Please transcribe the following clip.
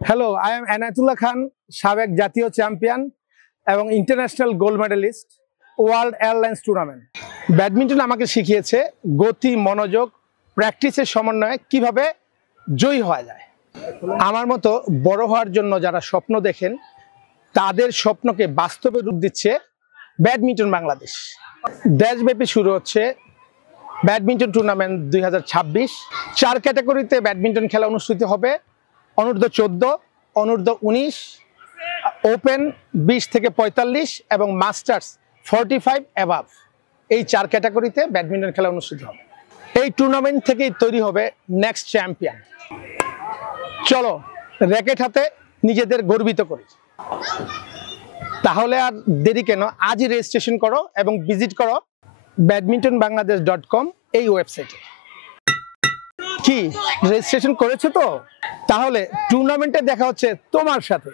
Hello, I am Anatullah Khan, সাবেক জাতীয় champion এবং international gold medallist World Airlines tournament. Badminton আমাকে শিখিয়েছে গতি, মনোযোগ, প্র্যাকটিসের সমন্বয়ে কিভাবে জয়ী হওয়া যায়। আমার মতো বড় হওয়ার জন্য যারা স্বপ্ন দেখেন তাদের স্বপ্নকে বাস্তবে রূপ দিচ্ছে ব্যাডমিন্টন বাংলাদেশ। দেশব্যাপী শুরু হচ্ছে ব্যাডমিন্টন টুর্নামেন্ট 2026। 4 ক্যাটাগরিতে ব্যাডমিন্টন খেলা অনুষ্ঠিত হবে। অনূর্ধ্ব 14, অনূর্ধ্ব 19, ওপেন 20 থেকে 45 এবং মাস্টার্স 45 অ্যাবাভ, এই 4 ক্যাটাগরিতে ব্যাডমিন্টন খেলা অনুষ্ঠিত হবে। এই টুর্নামেন্ট থেকেই তৈরি হবে নেক্সট চ্যাম্পিয়ন। চলো র্যাকেট হাতে নিজেদের গর্বিত করি। তাহলে আর দেরি কেন, আজই রেজিস্ট্রেশন করো এবং ভিজিট করো badmintonbangladesh.com এই ওয়েবসাইটে। কি রেজিস্ট্রেশন করেছো তো? তাহলে টুর্নামেন্টে দেখা হচ্ছে তোমার সাথে।